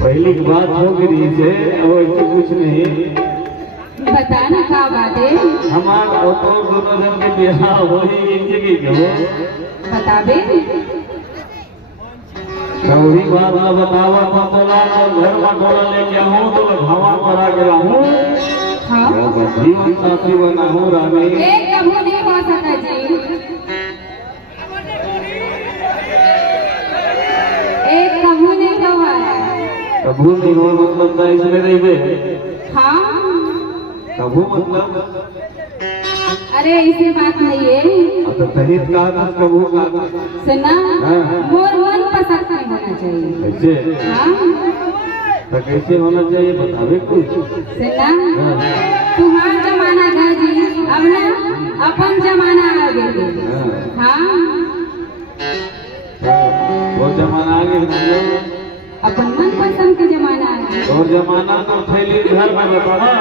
पहली की बात हो गई से और कुछ नहीं बताना क्या बात है। हमारा तो दोनों जन के बिहार हो ही की जो बताबे कौड़ी बात ना बतावा पतला तो घर में डोला लेके आऊं तो हवा करा के रहूं। हाँ जीवन साथी बना हूं रानी एक कभी नहीं हो सका जी, एक कभी नहीं हुआ है। कबू नहीं हो मतलब इसमें नहीं दे। हाँ कबू मतलब अरे ऐसी बात नहीं है। तो तहित का कबू का सुना मोर मन पसंद नहीं होना चाहिए। कैसे हाँ तो कैसे होना चाहिए बतावे कुछ। सुना तुम्हारा जमाना गया जी, अब ना अपन जमाना आ गया। हाँ वो जमाना आ गया अपन मन पसंद के जमाना आ गया। और जमाना तो थैली घर में बता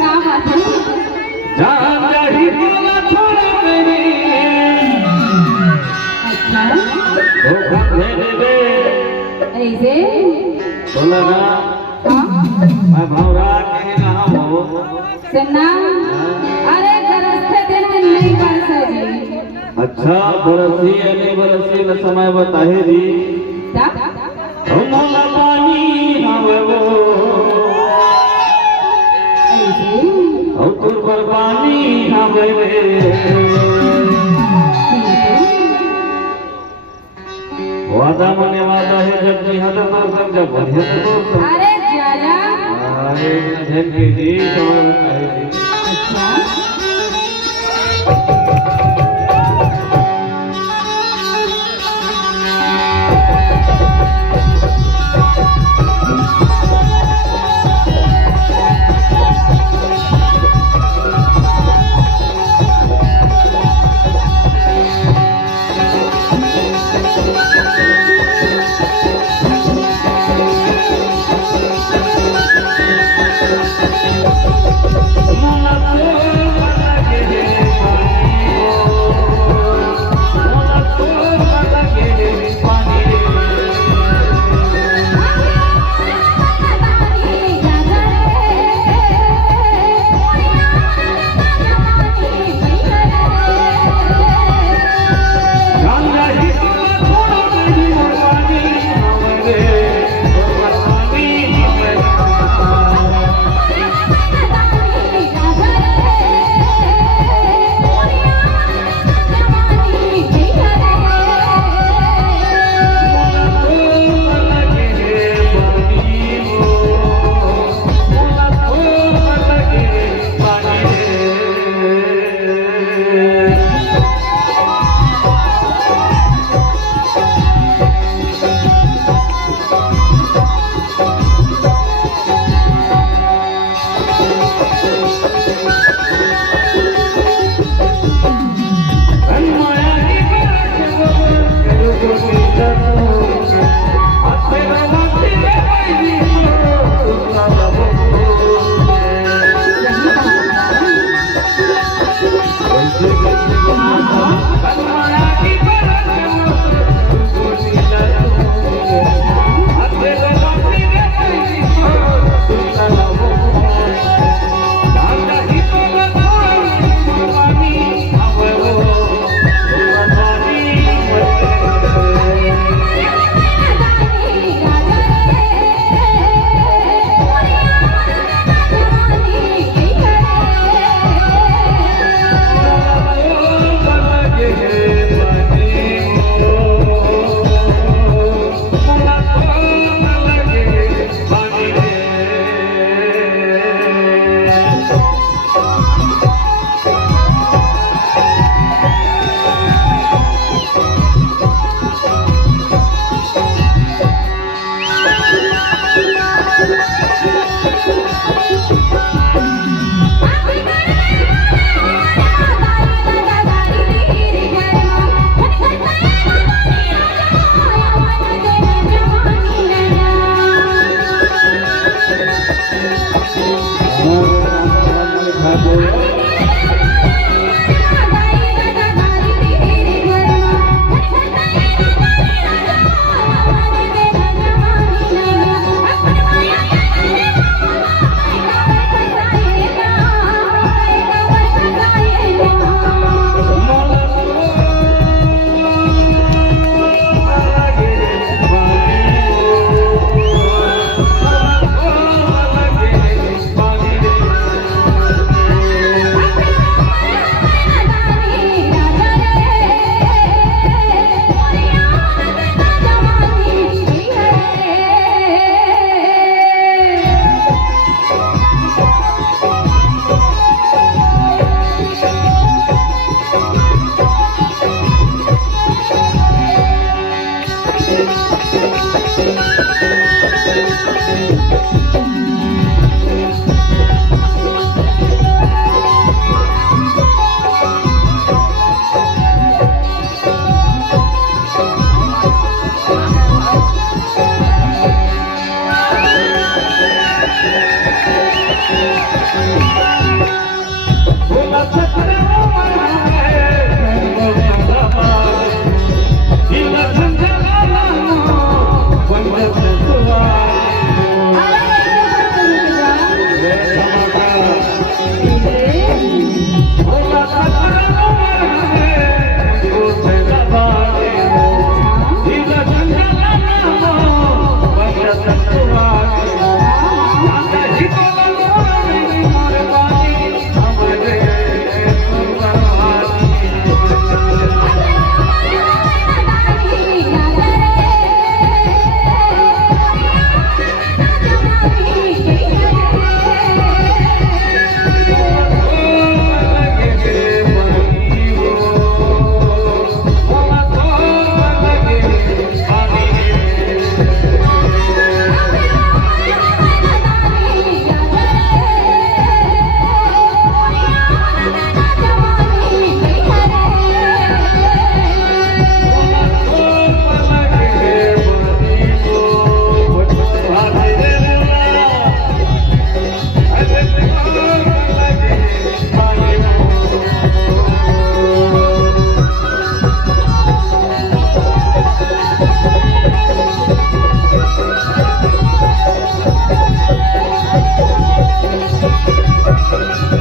क्या बात है। अच्छा ऐसे बोला ना हाँ मैं भौरा के ना हो सुना अरे गरस्ते दिन नहीं बरसा जी। अच्छा बरसी या नहीं बरसी न समय बताए जी। मोला पानी हवे वो ऐसे और तुर पर पानी हवे वादा मने वादा है जब जी हद तो सब जब बढ़िया तो अरे जाया अरे धन के जी और कहे जी। अच्छा Thank you.